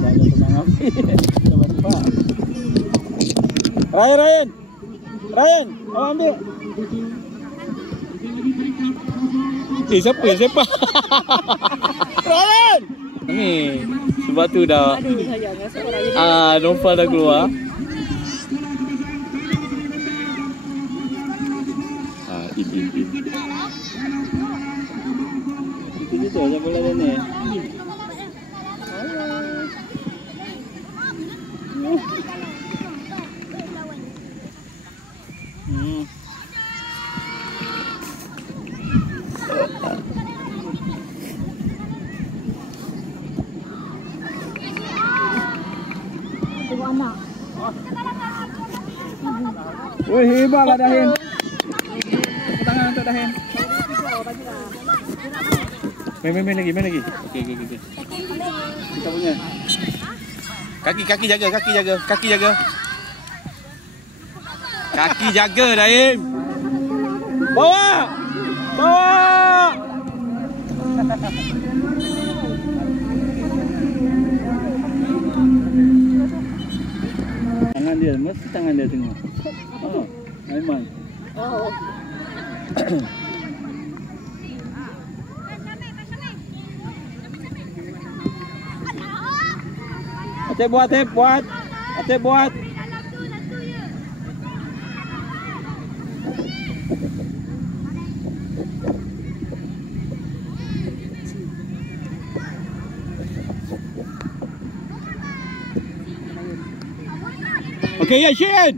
jangan tenang api. Coba. Ryan, awak ambil. Siapa? Ryan! Ni, sebab tu dah. Nopal dah keluar. In. Itu je bola dah ni. Wih, hebatlah Dahin. Tangan untuk Dahin. Main lagi. Okey. Kita punya. Kaki jaga. Kaki jaga Dahin. Bawa. Tangan dia, mesti tangan dia tengok. Memang. Ate buat. Okey, ya Shin.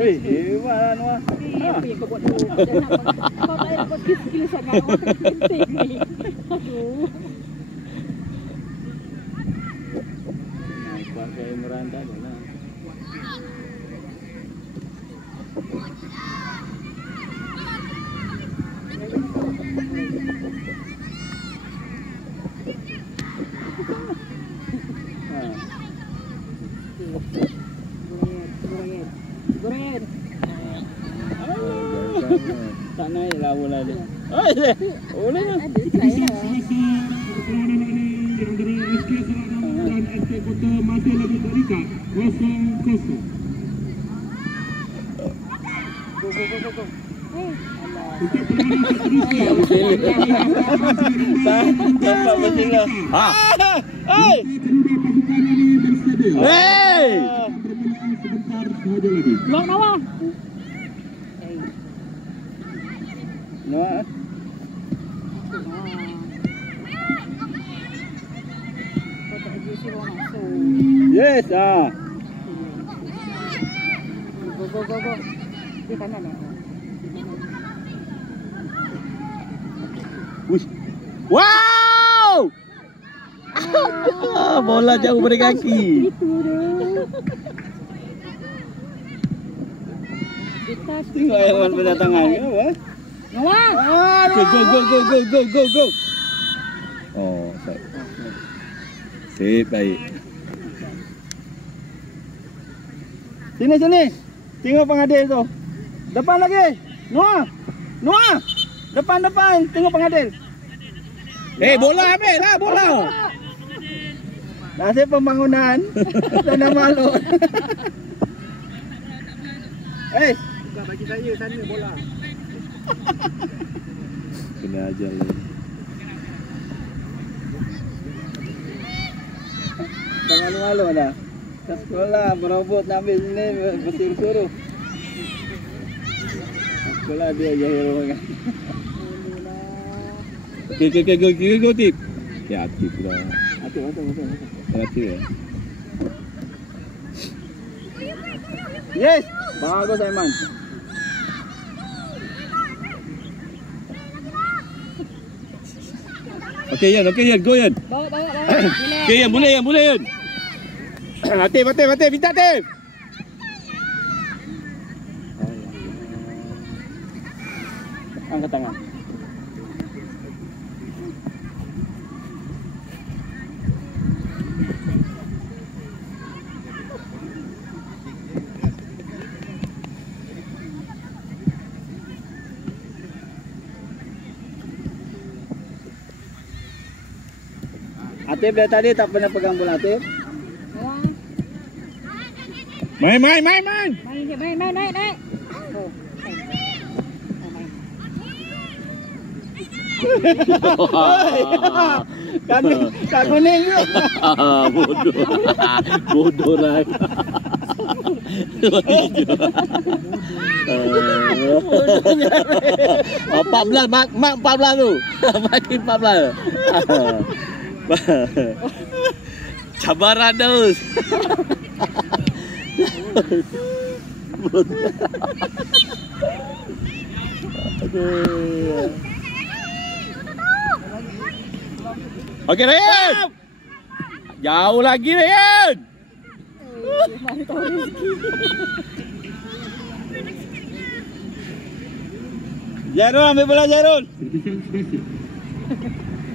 Wih, hebat Noah. Apa yang kau buat tu? Kau tak nak buat skill sangat. Orang penting ni. Aduh. Nampak saya merantau lah. Gorengan. Tak naik lah bola dia. Boleh lah. Masih lagi terikat 0-0. Go. Nampak berjela. Hey! Lock Noah. Noah. Yes, Go. Di kanan ya. Wish. Wow! Bola jauh dari kaki. Tengok yang berdatangan ke apa? Noah! Go. Oh, sip baik. Sini. Tengok pengadil tu. Depan lagi. Noah. Depan. Tengok pengadil. Bola ambil lah bola. Nasib pembangunan. Sana malu. Bukan bagi saya sana bola. Kena ajar lah. Jangan malu dah. Ke sekolah berobot nak ambil sini bersuruh-suruh. Sekolah dia je hero kan. Okay, go tip. Ya, tip pula. Hati ya. Yes, bagus Aiman. Okay, Yan, go Yan. Bawa. Okay, Yan, boleh Yan. Hati, minta Tip. Angkat tangan. Latif dari tadi tak pernah pegang bola Latif. Main. Main. Naik. Oh. Kak kuning tu. Bodoh. Bodoh lah. 14 mak 14 tu. Makin 14. Cabaran terus. Okey Ryan. Jauh lagi Ryan. Mana tahu rezeki. Jairul ambil bola Jairul.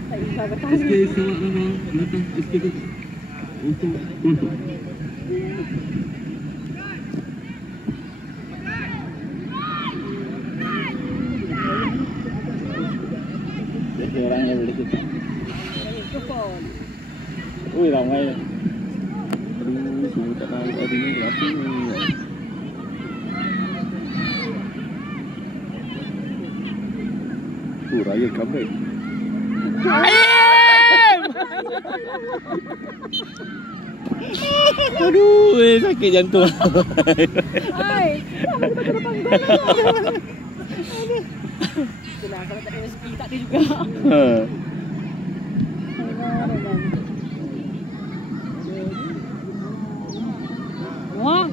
Tak bisa bertahan. Orangnya boleh kita. Telepon. Ui ramai. Aduh, semua tak tahu hari ni apa ni. Tu Ryan comeback. Aduh, sakit jantung. Hai. Itulah kalau tak ada rezeki tak ada juga. Wah.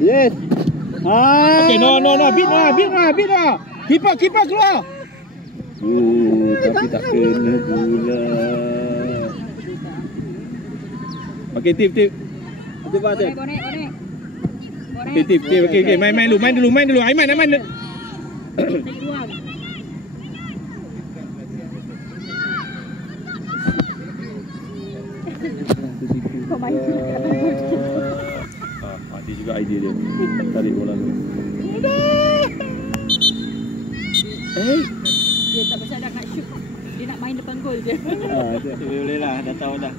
Yes. Okay, no. Beat lah. Keeper keluar. Tapi tak kena pula. Okay, tip. Coba tip. Bonek. Okay, tip. Okay. Main dulu. Aiman. Take ruang. Kau main kat tangan. Dia juga idea dia. Tarik bola tu. Dia tak pasal dah nak shoot. Dia nak main depan gol je. Boleh lah, dah tahu dah.